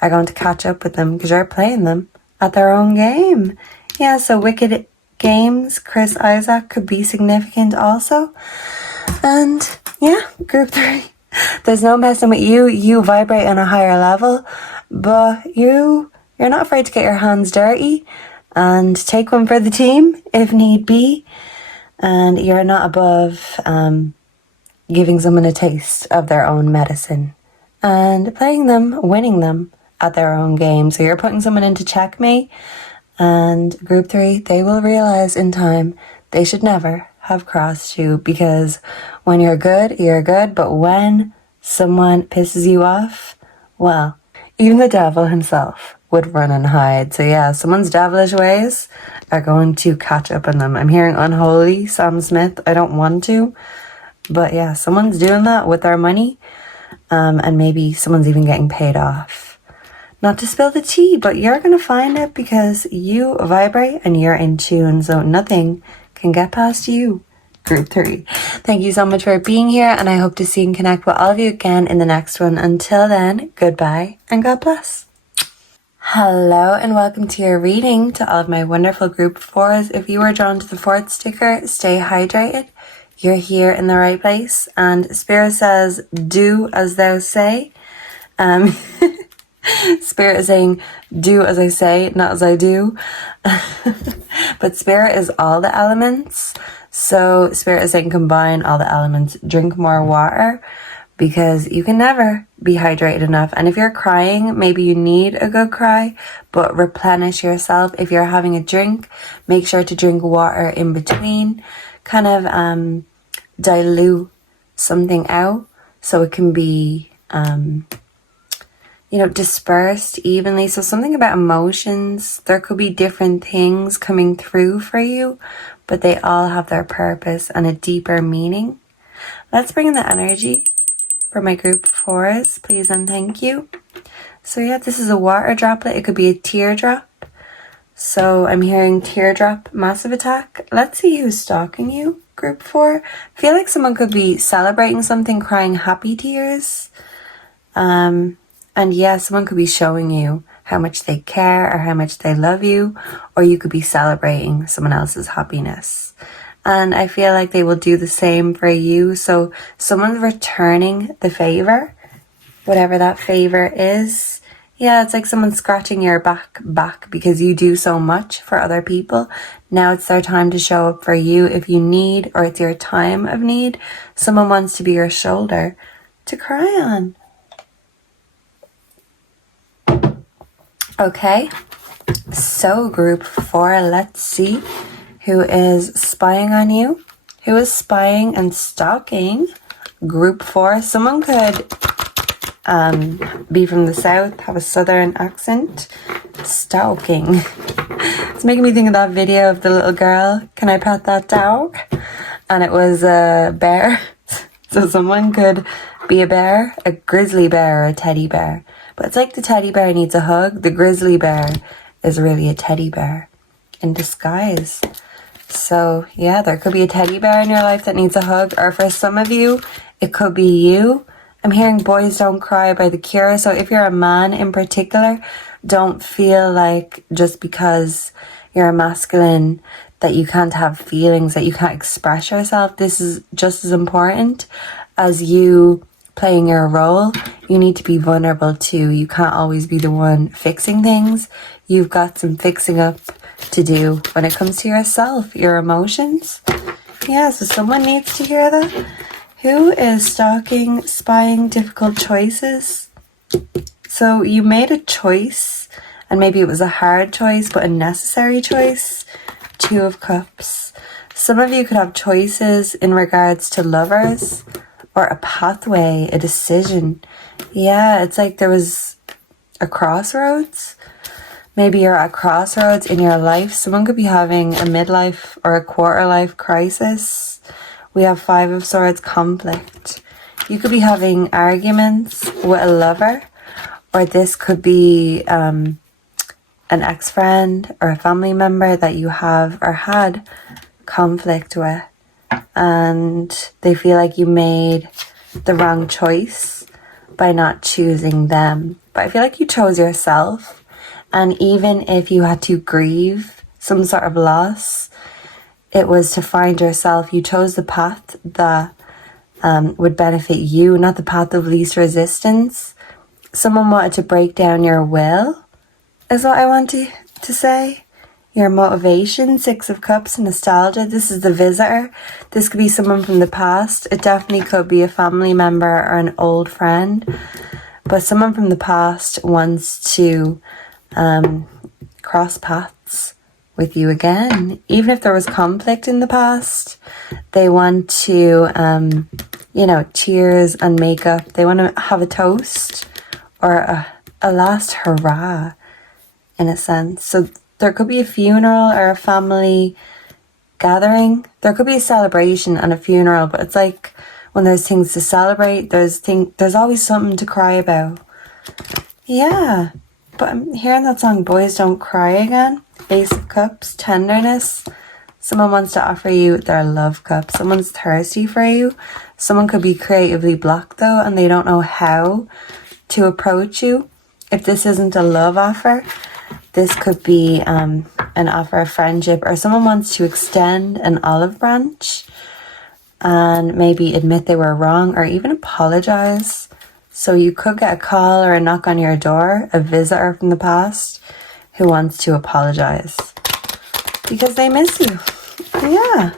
are going to catch up with them because you're playing them at their own game. Yeah, so wicked games, Chris Isaac could be significant also. And yeah, group 3. There's no messing with you. You vibrate on a higher level, but you're not afraid to get your hands dirty and take one for the team if need be. And you're not above giving someone a taste of their own medicine and playing them, winning them at their own game. So you're putting someone into checkmate. And group 3, they will realize in time they should never have crossed you, because when you're good, you're good. But when someone pisses you off, well, even the devil himself would run and hide. So yeah, someone's devilish ways are going to catch up on them. I'm hearing unholy, Sam Smith. I don't want to, but yeah, someone's doing that with their money. And maybe someone's even getting paid off. Not to spill the tea, but you're going to find it because you vibrate and you're in tune. So nothing can get past you. Group 3. Thank you so much for being here, and I hope to see and connect with all of you again in the next one. Until then, goodbye and God bless. Hello and welcome to your reading to all of my wonderful group 4s. If you are drawn to the 4th sticker, stay hydrated. You're here in the right place. And Spirit says, do as thou say. Spirit is saying, do as I say, not as I do. But Spirit is all the elements. So Spirit is saying combine all the elements. Drink more water, because you can never be hydrated enough. And if you're crying, maybe you need a good cry, but replenish yourself. If you're having a drink, make sure to drink water in between. Kind of dilute something out so it can be dispersed evenly. So something about emotions, there could be different things coming through for you, but they all have their purpose and a deeper meaning. Let's bring in the energy for my group 4s, please and thank you. So yeah, this is a water droplet. It could be a teardrop. So I'm hearing teardrop, massive attack. Let's see who's stalking you, group 4. I feel like someone could be celebrating something, crying happy tears. And yeah, someone could be showing you how much they care or how much they love you, or you could be celebrating someone else's happiness. and I feel like they will do the same for you. So someone's returning the favor, whatever that favor is. Yeah, it's like someone scratching your back because you do so much for other people. Now it's their time to show up for you if you need, or it's your time of need. Someone wants to be your shoulder to cry on. Okay, so group 4, let's see who is spying on you. Who is spying and stalking? Group 4, someone could be from the south, have a southern accent. Stalking. It's making me think of that video of the little girl, can I pet that dog? And it was a bear. So someone could be a bear, a grizzly bear or a teddy bear. But it's like the teddy bear needs a hug. The grizzly bear is really a teddy bear in disguise. So yeah, there could be a teddy bear in your life that needs a hug. Or for some of you, it could be you. I'm hearing Boys Don't Cry by The Cure. So if you're a man in particular, don't feel like just because you're a masculine that you can't have feelings, that you can't express yourself. This is just as important as you playing your role. You need to be vulnerable too. You can't always be the one fixing things. You've got some fixing up to do when it comes to yourself, your emotions. Yeah, so someone needs to hear that. Who is stalking, spying, difficult choices? So you made a choice, and maybe it was a hard choice, but a necessary choice. 2 of Cups. Some of you could have choices in regards to lovers, or a pathway, a decision. Yeah, it's like there was a crossroads. Maybe you're at a crossroads in your life. Someone could be having a midlife or a quarter life crisis. We have 5 of Swords, conflict. You could be having arguments with a lover, or this could be an ex-friend or a family member that you have or had conflict with, and they feel like you made the wrong choice by not choosing them. But I feel like you chose yourself, and even if you had to grieve some sort of loss, it was to find yourself. You chose the path that would benefit you, not the path of least resistance. Someone wanted to break down your will, is what I want to say. Your motivation, 6 of Cups, nostalgia. This is the visitor. This could be someone from the past. It definitely could be a family member or an old friend. But someone from the past wants to cross paths with you again. Even if there was conflict in the past, they want to, cheers and make up. They want to have a toast or a last hurrah, in a sense. So there could be a funeral or a family gathering. There could be a celebration and a funeral, but it's like when there's things to celebrate, there's always something to cry about. Yeah, but I'm hearing that song, Boys Don't Cry again. Ace of Cups, tenderness. Someone wants to offer you their love cup. Someone's thirsty for you. Someone could be creatively blocked though, and they don't know how to approach you. If this isn't a love offer, this could be an offer of friendship, or someone wants to extend an olive branch and maybe admit they were wrong, or even apologize. So you could get a call or a knock on your door, a visitor from the past who wants to apologize because they miss you. Yeah,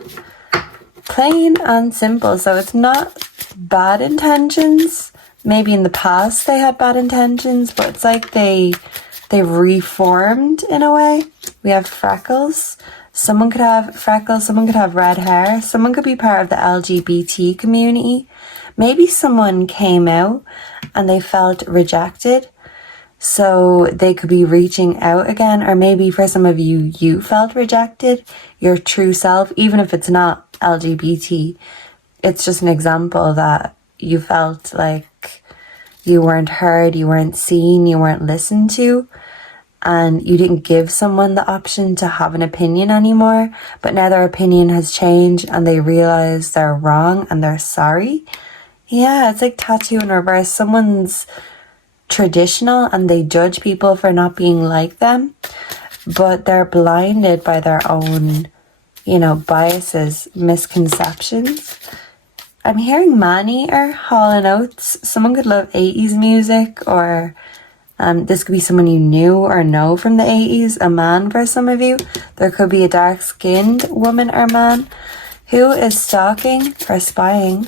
plain and simple. So it's not bad intentions. Maybe in the past they had bad intentions, but it's like they've reformed in a way. We have freckles. Someone could have freckles, someone could have red hair, someone could be part of the LGBT community. Maybe someone came out and they felt rejected, so they could be reaching out again. Or maybe for some of you, you felt rejected, your true self, even if it's not LGBT. It's just an example that you felt like you weren't heard, you weren't seen, you weren't listened to, and you didn't give someone the option to have an opinion anymore. But now their opinion has changed and they realize they're wrong and they're sorry. Yeah, it's like tattoo in reverse. Someone's traditional and they judge people for not being like them, but they're blinded by their own, biases, misconceptions. I'm hearing man-eater, Hall & Oates. Someone could love 80s music, or this could be someone you knew or know from the 80s, a man for some of you. There could be a dark-skinned woman or man. Who is stalking or spying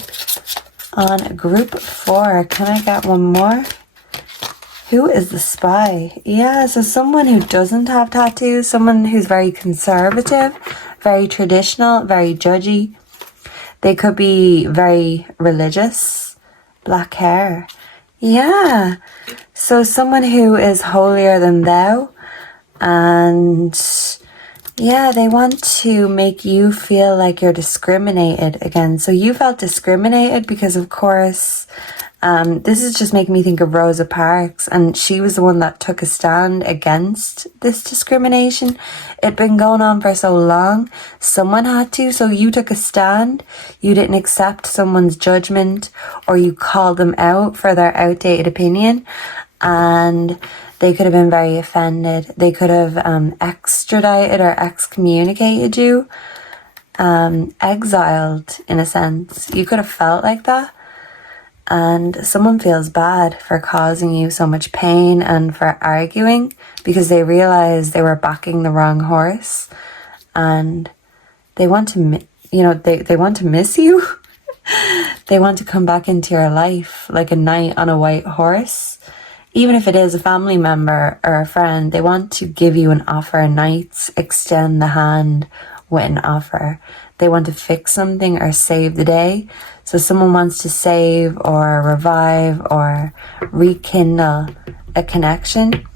on group 4? Can I get one more? Who is the spy? Yeah, so someone who doesn't have tattoos, someone who's very conservative, very traditional, very judgy. They could be very religious, black hair. Yeah, so someone who is holier than thou, and yeah, they want to make you feel like you're discriminated against. So you felt discriminated because, of course, this is just making me think of Rosa Parks, and she was the one that took a stand against this discrimination. It'd been going on for so long. Someone had to, so you took a stand. You didn't accept someone's judgment, or you called them out for their outdated opinion, and they could have been very offended. They could have extradited or excommunicated you, exiled in a sense. You could have felt like that. And someone feels bad for causing you so much pain and for arguing, because they realize they were backing the wrong horse, and they want to, they want to miss you. They want to come back into your life like a knight on a white horse. Even if it is a family member or a friend, they want to give you an offer. Knights extend the hand with an offer. They want to fix something or save the day. So someone wants to save or revive or rekindle a connection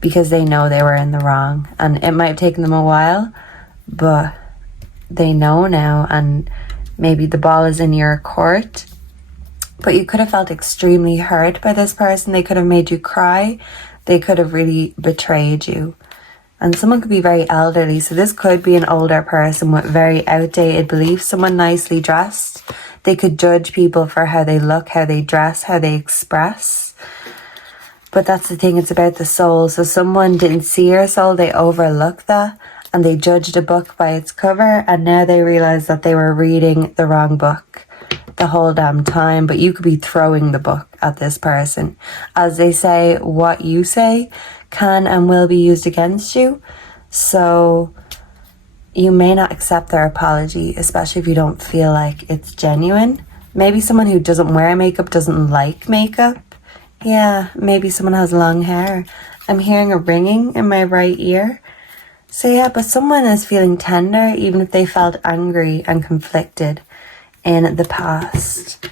because they know they were in the wrong. And it might have taken them a while, but they know now, and maybe the ball is in your court. But you could have felt extremely hurt by this person. They could have made you cry. They could have really betrayed you. And someone could be very elderly. So this could be an older person with very outdated beliefs. Someone nicely dressed. They could judge people for how they look, how they dress, how they express. But that's the thing, it's about the soul. So someone didn't see your soul, they overlooked that, and they judged a book by its cover, and now they realize that they were reading the wrong book the whole damn time. But you could be throwing the book at this person. As they say, what you say can and will be used against you. So you may not accept their apology, especially if you don't feel like it's genuine. Maybe someone who doesn't wear makeup doesn't like makeup. Yeah, maybe someone has long hair. I'm hearing a ringing in my right ear. So yeah, but someone is feeling tender even if they felt angry and conflicted in the past.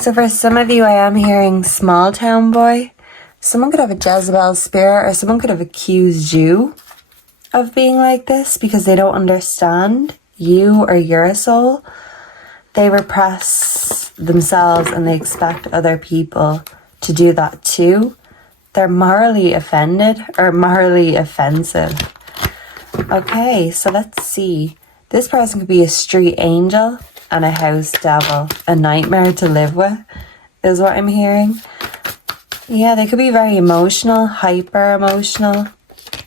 So for some of you, I am hearing small town boy. Someone could have a Jezebel spirit, or someone could have accused you of being like this because they don't understand you or your soul. They repress themselves and they expect other people to do that too. They're morally offended or morally offensive. Okay, so let's see. This person could be a street angel and a house devil, a nightmare to live with, is what I'm hearing. Yeah, they could be very emotional, hyper emotional,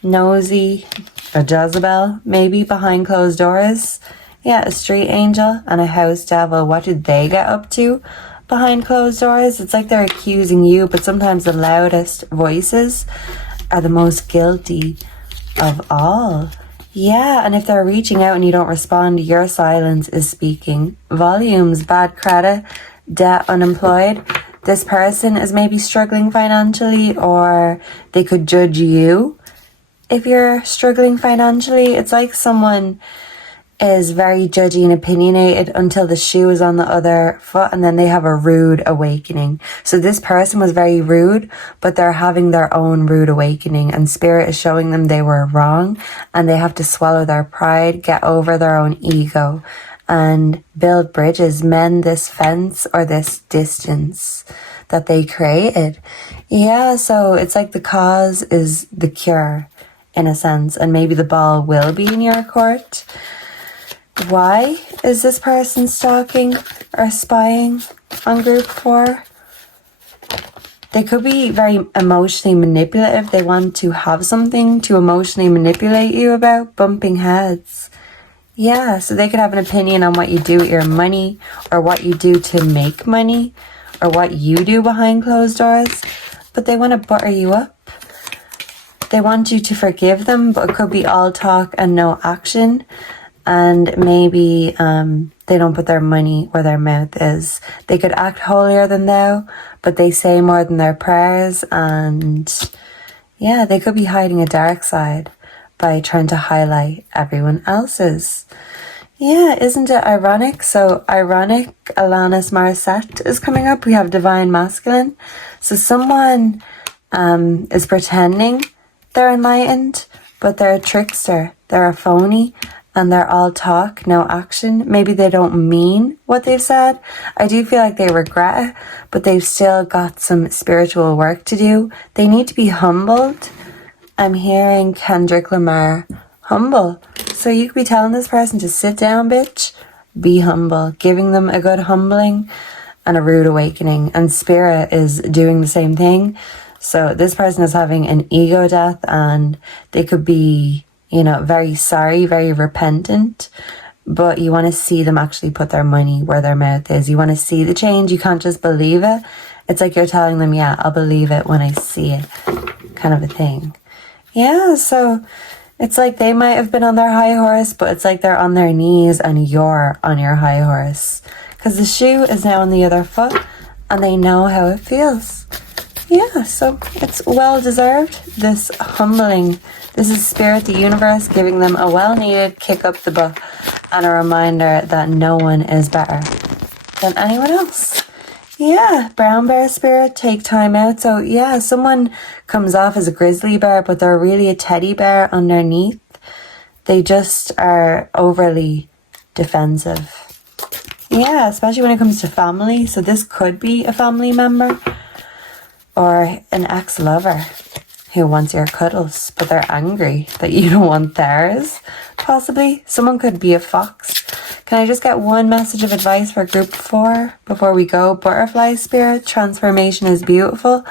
nosy, a Jezebel, maybe behind closed doors. Yeah, a street angel and a house devil. What did they get up to behind closed doors? It's like they're accusing you, but sometimes the loudest voices are the most guilty of all. Yeah, and if they're reaching out and you don't respond, your silence is speaking volumes. Bad credit, debt, unemployed. This person is maybe struggling financially, or they could judge you if you're struggling financially. It's like someone is very judgy and opinionated until the shoe is on the other foot, and then they have a rude awakening. So this person was very rude, but they're having their own rude awakening, and spirit is showing them they were wrong, and they have to swallow their pride, get over their own ego, and build bridges, mend this fence or this distance that they created. Yeah, so it's like the cause is the cure in a sense, and maybe the ball will be in your court. Why is this person stalking or spying on group 4? They could be very emotionally manipulative. They want to have something to emotionally manipulate you about. Bumping heads. Yeah, so they could have an opinion on what you do with your money, or what you do to make money, or what you do behind closed doors, but they want to butter you up. They want you to forgive them, but it could be all talk and no action. And maybe they don't put their money where their mouth is. They could act holier than thou, but they say more than their prayers. And yeah, they could be hiding a dark side by trying to highlight everyone else's. Yeah, isn't it ironic? So ironic, Alanis Morissette is coming up. We have divine masculine. So someone is pretending they're enlightened, but they're a trickster. They're a phony, and they're all talk, no action. Maybe they don't mean what they've said. I do feel like they regret it, but they've still got some spiritual work to do. They need to be humbled. I'm hearing Kendrick Lamar, humble. So you could be telling this person to sit down, bitch. Be humble, giving them a good humbling and a rude awakening. And Spirit is doing the same thing. So this person is having an ego death, and they could be, you know, very sorry, very repentant, but you want to see them actually put their money where their mouth is. You want to see the change. You can't just believe it. It's like you're telling them, yeah, I'll believe it when I see it, kind of a thing. Yeah, so it's like they might have been on their high horse, but it's like they're on their knees and you're on your high horse, because the shoe is now on the other foot and they know how it feels. Yeah, so it's well deserved, this humbling. This is Spirit, the universe, giving them a well-needed kick up the butt and a reminder that no one is better than anyone else. Yeah, brown bear spirit, take time out. So yeah, someone comes off as a grizzly bear, but they're really a teddy bear underneath. They just are overly defensive. Yeah, especially when it comes to family. So this could be a family member or an ex-lover who wants your cuddles, but they're angry that you don't want theirs. Possibly. Someone could be a fox. Can I just get one message of advice for group 4 before we go? Butterfly spirit, transformation is beautiful.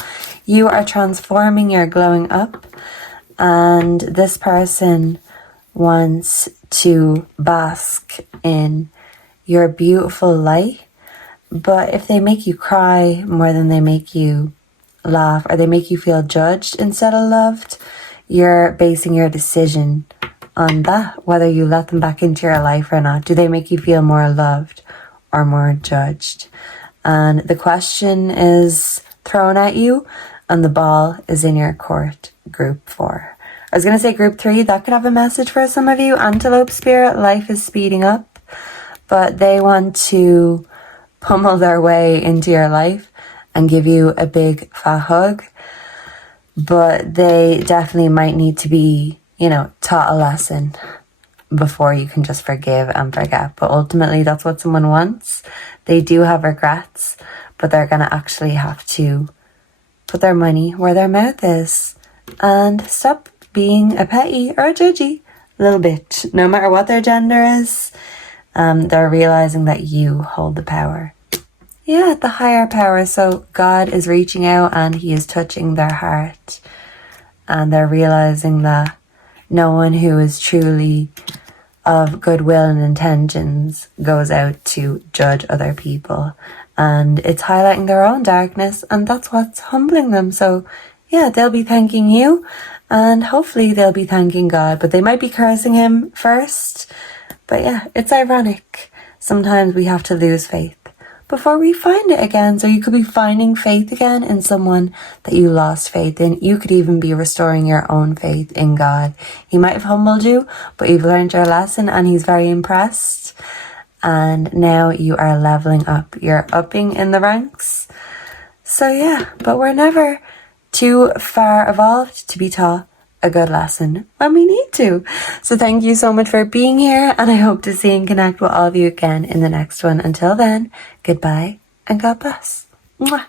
You are transforming, you're glowing up. And this person wants to bask in your beautiful light. But if they make you cry more than they make you laugh, or they make you feel judged instead of loved, you're basing your decision on that, whether you let them back into your life or not. Do they make you feel more loved or more judged? And the question is thrown at you and the ball is in your court. Group 4. I was going to say group 3, that could have a message for some of you. Antelope spirit, life is speeding up, but they want to pummel their way into your life and give you a big fat hug, but they definitely might need to be, you know, taught a lesson before you can just forgive and forget. But ultimately that's what someone wants. They do have regrets, but they're gonna actually have to put their money where their mouth is and stop being a petty or a judgy little bitch. No matter what their gender is, they're realizing that you hold the power. Yeah, the higher power. So God is reaching out and he is touching their heart. And they're realizing that no one who is truly of goodwill and intentions goes out to judge other people. And it's highlighting their own darkness, and that's what's humbling them. So yeah, they'll be thanking you and hopefully they'll be thanking God, but they might be cursing him first. But yeah, it's ironic. Sometimes we have to lose faith before we find it again. So you could be finding faith again in someone that you lost faith in. You could even be restoring your own faith in God. He might have humbled you, but you've learned your lesson and he's very impressed. And now you are leveling up. You're upping in the ranks. So yeah, but we're never too far evolved to be taught a good lesson when we need to. So thank you so much for being here, and I hope to see and connect with all of you again in the next one. Until then, goodbye and God bless. Mwah.